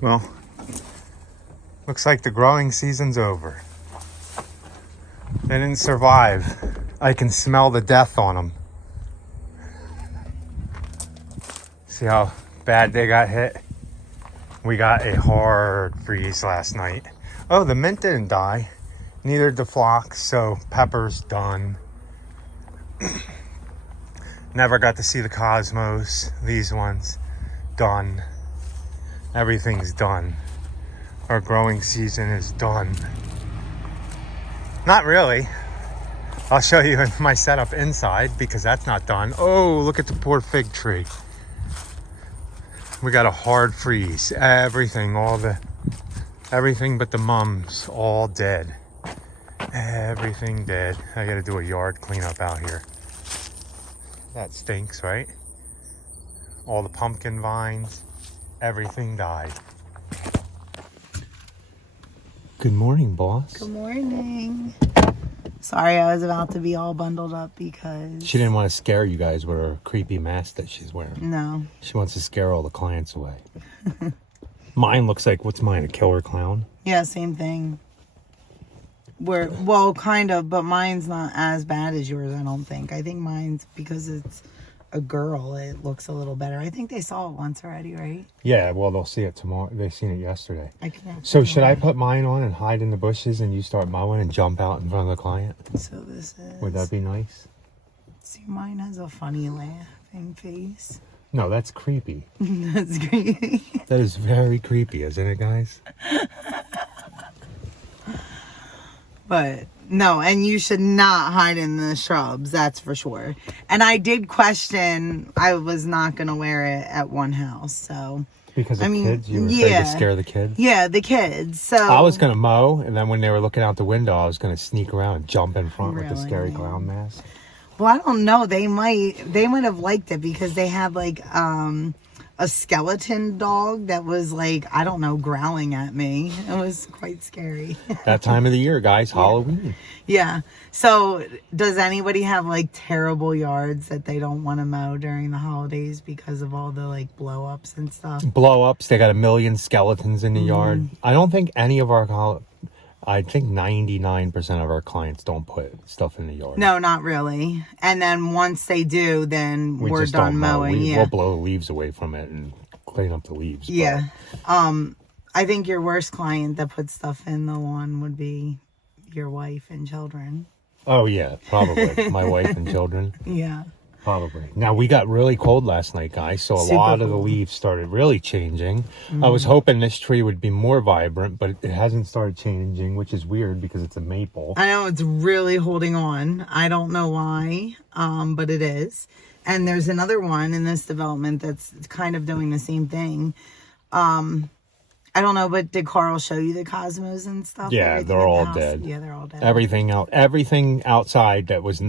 Well, looks like the growing season's over. They didn't survive. I can smell the death on them. See how bad they got hit? We got a hard freeze last night. Oh, the mint didn't die. Neither did the phlox, so pepper's done. Never got to see the cosmos. These ones, done. Everything's done. Our growing season is done. Not really. I'll show you my setup inside because that's not done. Oh, look at the poor fig tree. We got a hard freeze. Everything but the mums, all dead. Everything dead. I gotta do a yard cleanup out here. That stinks, right? All the pumpkin vines, everything died. Good morning, boss. Good morning. Sorry, I was about to be all bundled up because... She didn't want to scare you guys with her creepy mask that she's wearing. No. She wants to scare all the clients away. Mine looks like, what's mine, a killer clown? Yeah, same thing. Well, kind of, but mine's not as bad as yours, I don't think. I think mine's, because it's a girl, it looks a little better. I think they saw it once already, right? Yeah, well, they'll see it tomorrow. They seen it yesterday. So should I put mine on and hide in the bushes and you start mowing and jump out in front of the client? So this is... Would that be nice? See, mine has a funny laughing face. No, that's creepy. That's creepy. That is very creepy, isn't it, guys? But no, and you should not hide in the shrubs, that's for sure. And I did question, I was not going to wear it at one house, so... Because of kids? You were afraid to scare the kids? Yeah, the kids, so... I was going to mow, and then when they were looking out the window, I was going to sneak around and jump in front with the scary clown mask. Well, I don't know, they might have liked it because they had like, a skeleton dog that was like, I don't know, growling at me. It was quite scary. That time of the year, guys, Halloween. Yeah. So does anybody have like terrible yards that they don't want to mow during the holidays because of all the like blow ups and stuff? Blow ups. They got a million skeletons in the yard. I don't think any of our, I think 99% of our clients don't put stuff in the yard. No, not really. And then once they do, then we're just done don't mow. mowing. We'll blow the leaves away from it and clean up the leaves. Yeah. I think your worst client that puts stuff in the lawn would be your wife and children. Oh, yeah, probably. My wife and children. Yeah. Probably. Now, we got really cold last night, guys, so a lot of the leaves started really changing. I was hoping this tree would be more vibrant, but it hasn't started changing, which is weird because it's a maple. I know, it's really holding on. I don't know why, but it is. And there's another one in this development that's kind of doing the same thing. I don't know, but did Carl show you the cosmos and stuff? Yeah, they're all dead. Yeah, they're all dead. Everything outside that was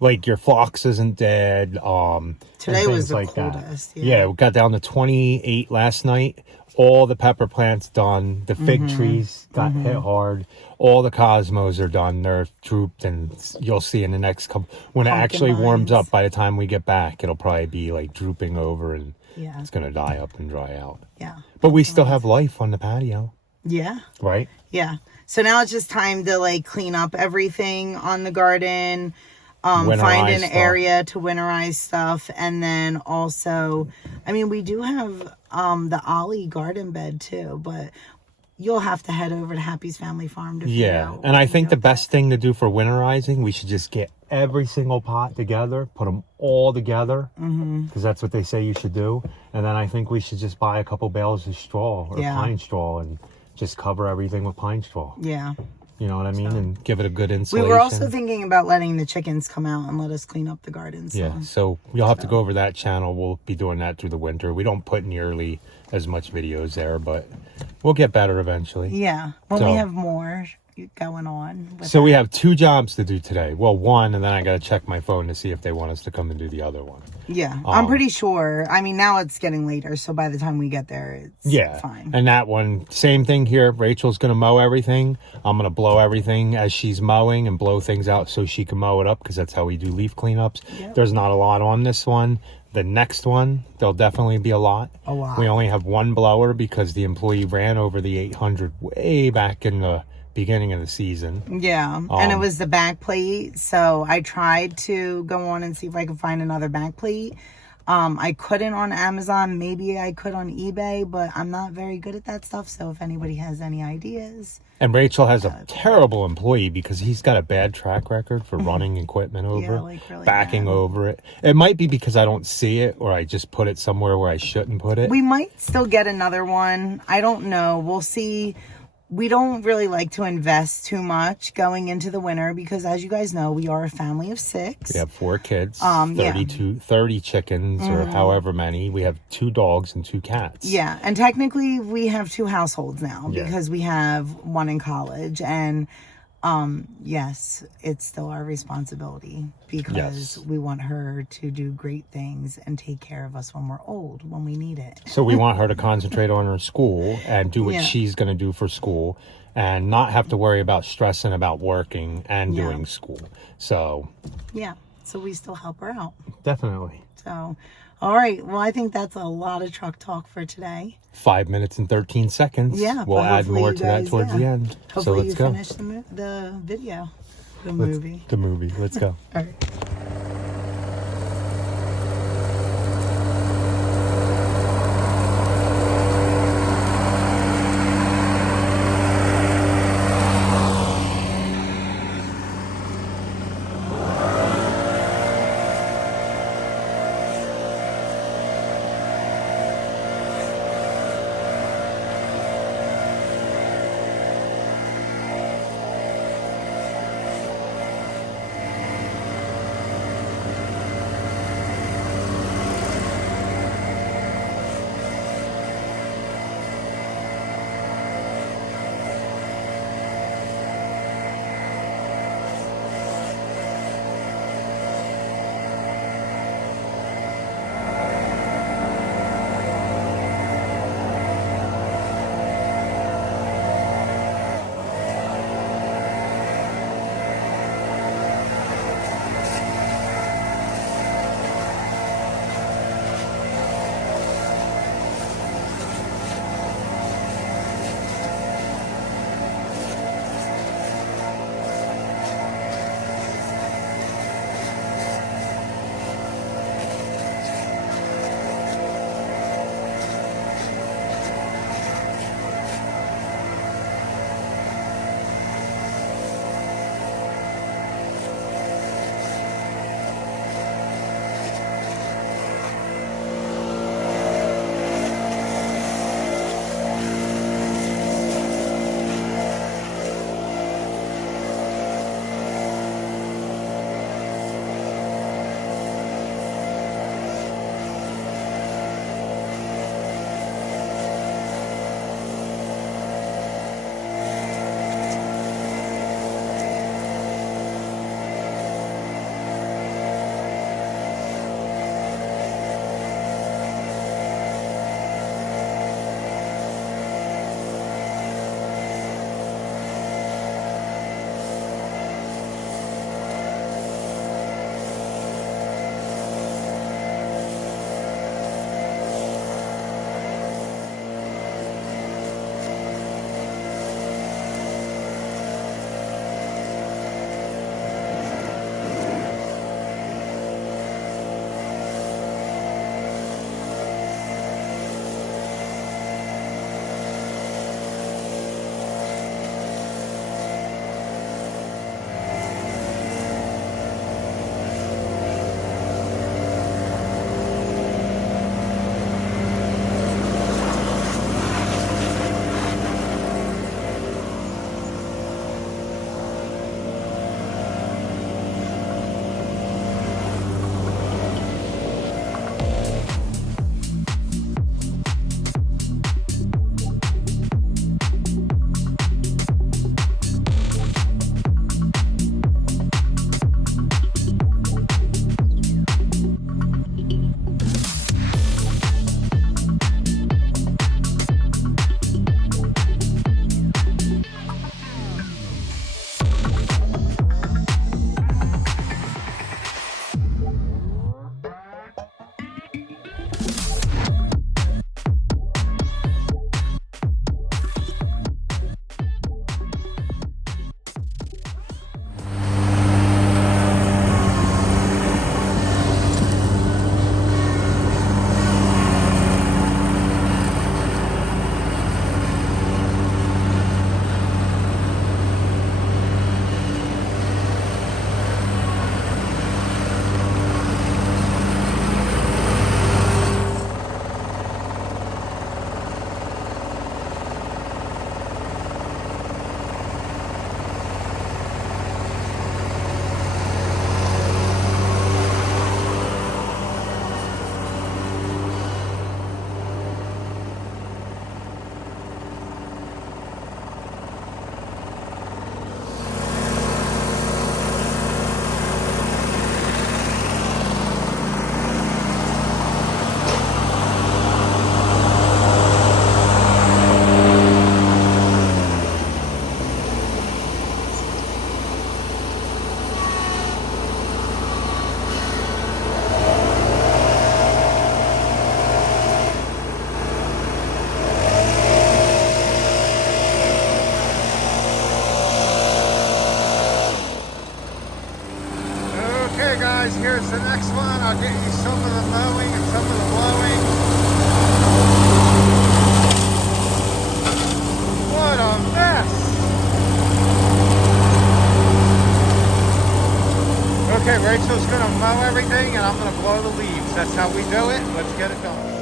like your phlox isn't dead. Today was the coldest. Yeah, we got down to 28 last night. All the pepper plants done. The fig trees got hit hard. All the cosmos are done. They're drooped, and you'll see in the next couple. When it actually warms up, by the time we get back, it'll probably be like drooping over and. Yeah. It's going to die up and dry out. Yeah. But we still have life on the patio. Yeah. Right? Yeah. So now it's just time to like clean up everything on the garden, find an area to winterize stuff. And then also, I mean, we do have the Ollie garden bed too, but you'll have to head over to Happy's Family Farm to figure out. And I think the best thing to do for winterizing, we should just get every single pot together, put them all together, because that's what they say you should do. And then I think we should just buy a couple bales of straw or pine straw and just cover everything with pine straw. Yeah. You know what I mean? And give it a good insulation. We were also thinking about letting the chickens come out and let us clean up the garden. So. Yeah, so you'll have to go over that channel. We'll be doing that through the winter. We don't put nearly as much videos there, but we'll get better eventually. Yeah, when we have more going on. So we have 2 jobs to do today. Well, one, and then I got to check my phone to see if they want us to come and do the other one. Yeah, I'm pretty sure. I mean, now it's getting later, so by the time we get there, it's fine. And that one, same thing here. Rachel's going to mow everything. I'm going to blow everything as she's mowing and blow things out so she can mow it up because that's how we do leaf cleanups. Yep. There's not a lot on this one. The next one, there'll definitely be a lot. A lot. We only have one blower because the employee ran over the 800 way back in the beginning of the season. Yeah, and it was the back plate, so I tried to go on and see if I could find another back plate. I couldn't on Amazon. Maybe I could on eBay, but I'm not very good at that stuff, so if anybody has any ideas. And Rachel has a terrible employee because he's got a bad track record for running equipment over, like really backing bad. over it. It might be because I don't see it, or I just put it somewhere where I shouldn't put it. We might still get another one. I don't know. We'll see. We don't really like to invest too much going into the winter because, as you guys know, we are a family of 6. We have 4 kids, 30 chickens, or however many. We have 2 dogs and 2 cats. Yeah, and technically we have 2 households now because we have one in college. And yes, it's still our responsibility because we want her to do great things and take care of us when we're old, when we need it. So we want her to concentrate on her school and do what she's going to do for school and not have to worry about stressing about working and doing school. So so we still help her out. Definitely. So, all right. Well, I think that's a lot of truck talk for today. 5 minutes and 13 seconds. Yeah. We'll add more to that towards the end. Hopefully so let's go. Finish the video. The movie. Let's go. All right. the next one. I'll get you some of the mowing and some of the blowing. What a mess. Okay, Rachel's gonna mow everything and I'm gonna blow the leaves. That's how we do it. Let's get it done.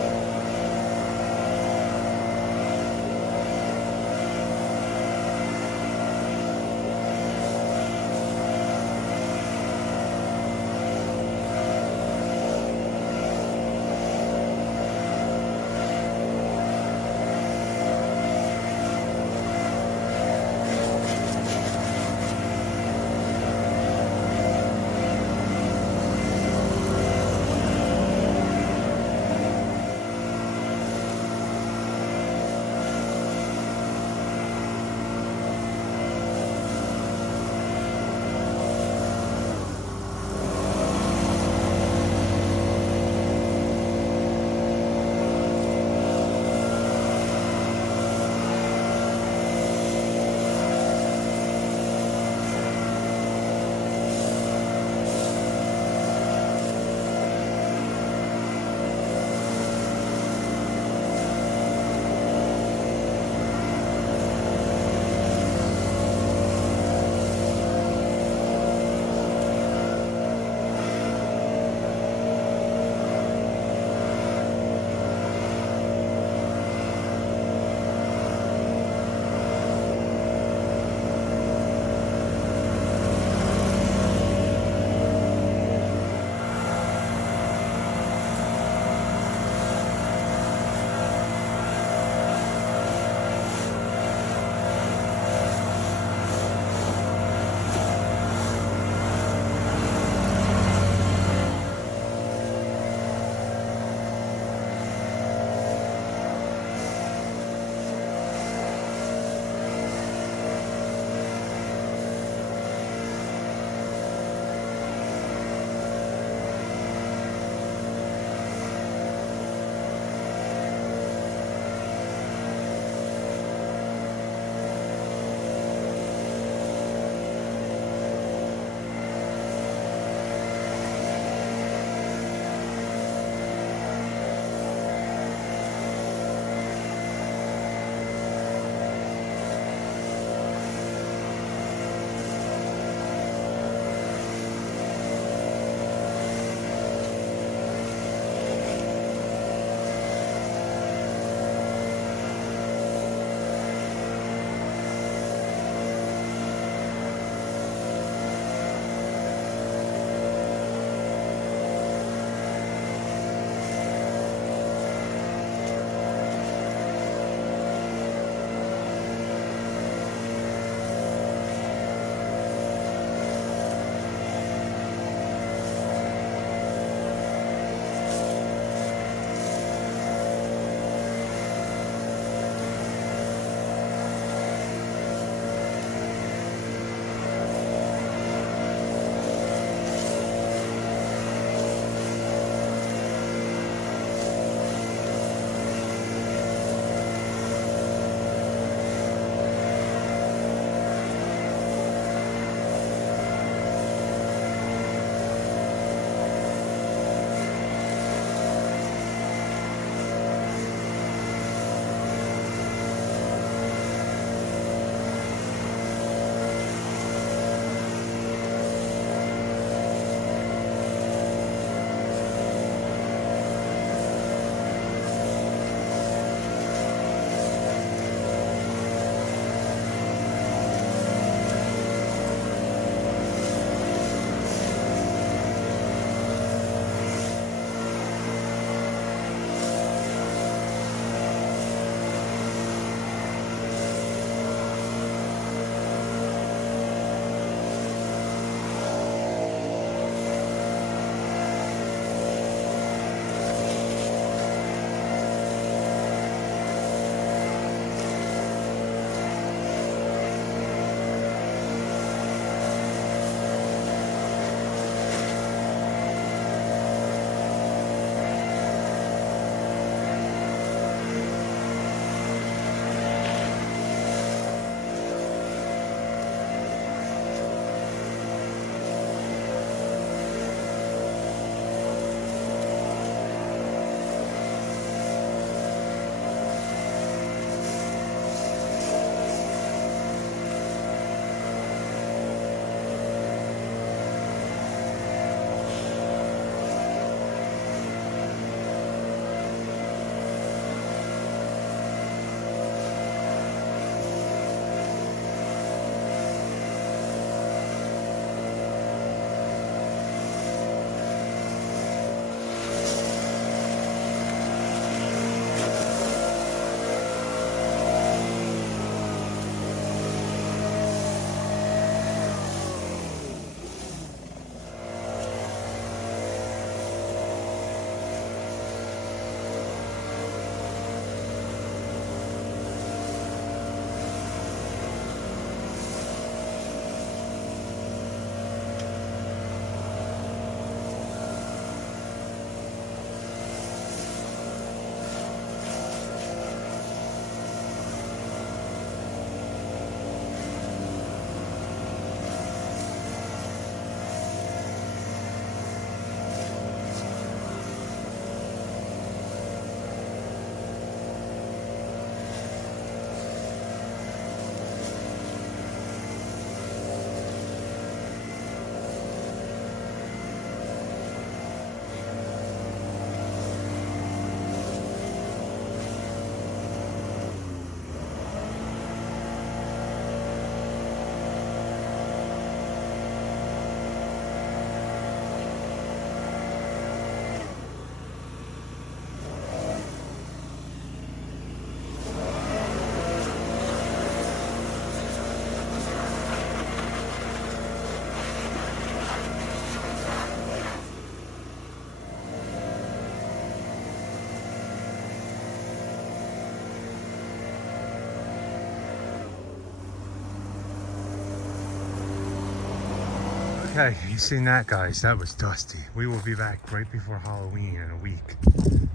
Okay, you seen that, guys? That was dusty. We will be back right before Halloween in a week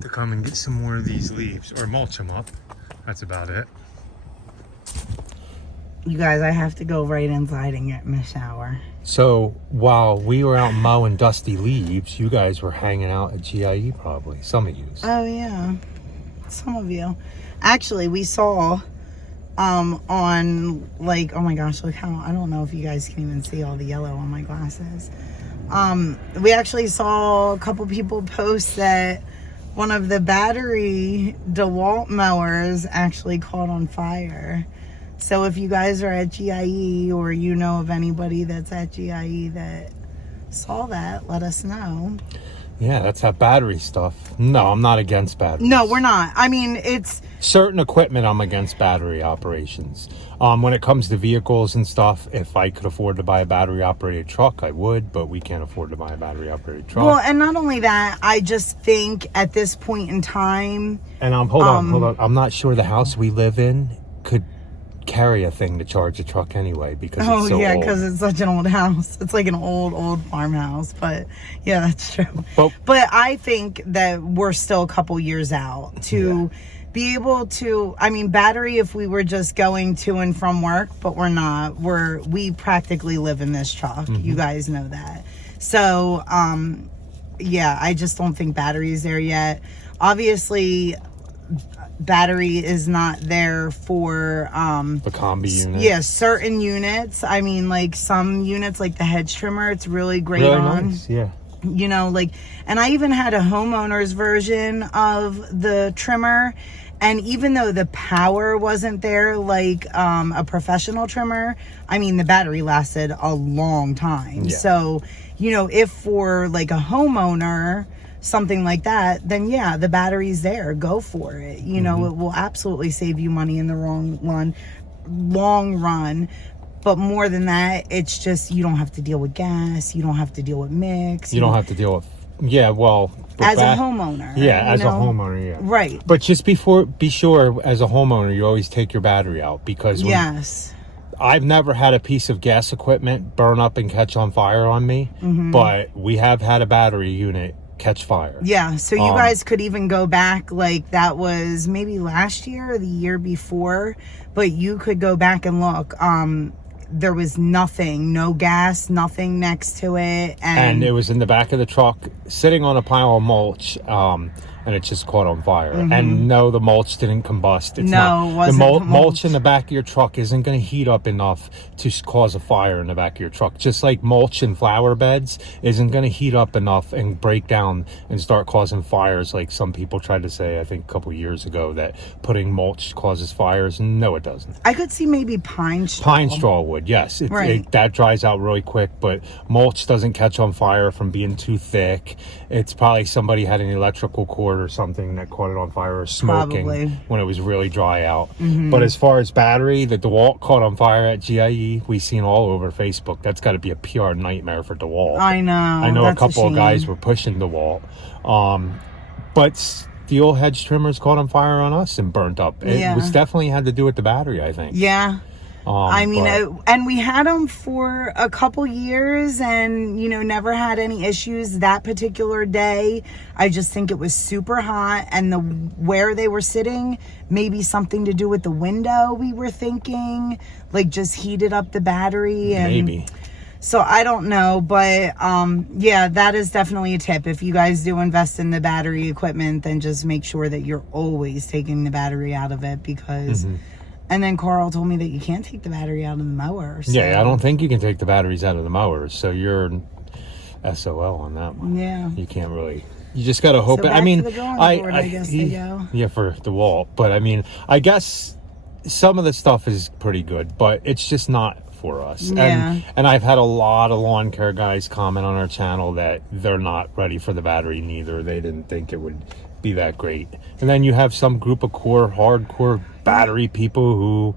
to come and get some more of these leaves or mulch them up. That's about it. You guys, I have to go right inside and get my shower. So while we were out mowing dusty leaves, you guys were hanging out at GIE probably. Some of you. Oh yeah, some of you. Actually, we saw on like, oh my gosh, look how, I don't know if you guys can even see all the yellow on my glasses. We actually saw a couple people post that one of the battery DeWalt mowers actually caught on fire. So if you guys are at GIE or you know of anybody that's at GIE that saw that, let us know. Yeah, that's that battery stuff. No, I'm not against batteries. No, we're not. I mean, it's... certain equipment, I'm against battery operations. When it comes to vehicles and stuff, if I could afford to buy a battery-operated truck, I would, but we can't afford to buy a battery-operated truck. Well, and not only that, I just think at this point in time... And hold on. I'm not sure the house we live in could carry a thing to charge a truck anyway because it's so old. Because it's such an old house. It's like an old farmhouse, but yeah, that's true. But I think that we're still a couple years out to be able to, I mean, battery if we were just going to and from work, but we're not. We practically live in this truck. You guys know that. So yeah, I just don't think battery is there yet. Obviously battery is not there for the combi unit. Yeah, certain units. I mean, like some units like the hedge trimmer, it's really great on. Nice, yeah. You know, like, and I even had a homeowner's version of the trimmer, and even though the power wasn't there like a professional trimmer, I mean the battery lasted a long time. Yeah. So, you know, if for like a homeowner something like that, then yeah, the battery's there, go for it. You know, it will absolutely save you money in the long run. But more than that, it's just you don't have to deal with gas, you don't have to deal with mix, you don't have to deal with as a homeowner. Yeah, as a homeowner, yeah. Right. But just be sure as a homeowner you always take your battery out, because I've never had a piece of gas equipment burn up and catch on fire on me, but we have had a battery unit catch fire. Yeah, so you guys could even go back, like that was maybe last year or the year before, but you could go back and look. There was nothing, no gas, nothing next to it, and it was in the back of the truck sitting on a pile of mulch, and it just caught on fire. And no, the mulch didn't combust. It's the mulch in the back of your truck isn't going to heat up enough to cause a fire in the back of your truck. Just like mulch in flower beds isn't going to heat up enough and break down and start causing fires, like some people tried to say, I think a couple years ago, that putting mulch causes fires. No, it doesn't. I could see maybe pine straw. Pine straw would, yes. That dries out really quick, but mulch doesn't catch on fire from being too thick. It's probably somebody had an electrical cord or something that caught it on fire, or smoking when it was really dry out. But as far as battery, the DeWalt caught on fire at GIE. We've seen all over Facebook. That's got to be a PR nightmare for DeWalt. I know a couple of guys were pushing DeWalt, but steel hedge trimmers caught on fire on us and burnt up. It was definitely had to do with the battery, I think. Yeah. I mean, and we had them for a couple years and, you know, never had any issues. That particular day, I just think it was super hot, and where they were sitting, maybe something to do with the window, we were thinking, like just heated up the battery. And maybe. So I don't know, but yeah, that is definitely a tip. If you guys do invest in the battery equipment, then just make sure that you're always taking the battery out of it, because... And then Carl told me that you can't take the battery out of the mower. So. Yeah, I don't think you can take the batteries out of the mowers. So you're SOL on that one. Yeah. You can't really. You just got to hope. So I mean, I guess they go. Yeah, for DeWalt. But I mean, I guess some of the stuff is pretty good, but it's just not for us. Yeah. And I've had a lot of lawn care guys comment on our channel that they're not ready for the battery neither. They didn't think it would be that great. And then you have some group of hardcore battery people who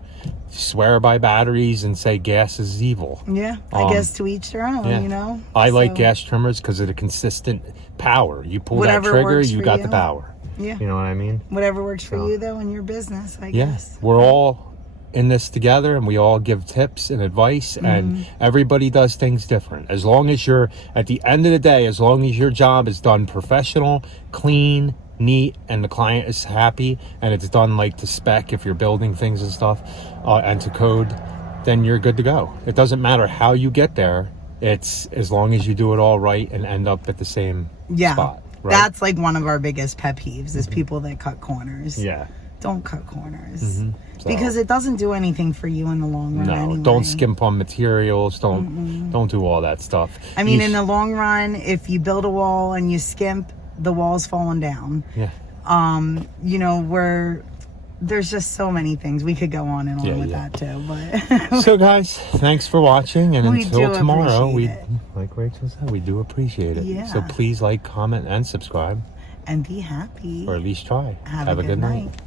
swear by batteries and say gas is evil. Yeah, I guess to each their own, you know. I like gas trimmers because of the consistent power. You pull that trigger, you got the power. Yeah. You know what I mean? Whatever works for you, though, in your business, I guess. We're all in this together, and we all give tips and advice, and everybody does things different. As long as you're, at the end of the day, as long as your job is done professional, clean, neat, and the client is happy, and it's done like to spec if you're building things and stuff, and to code, then you're good to go. It doesn't matter how you get there. It's as long as you do it all right and end up at the same spot. Right? That's like one of our biggest pet peeves is people that cut corners. Yeah. Don't cut corners. Because it doesn't do anything for you in the long run. No, anyway. Don't skimp on materials. Don't do all that stuff. I mean, in the long run, if you build a wall and you skimp, the wall's falling down. Yeah. You know, there's just so many things. We could go on and on with that too. But so guys, thanks for watching, and until tomorrow, like Rachel said, we do appreciate it. Yeah. So please like, comment, and subscribe. And be happy. Or at least try. Have a good night.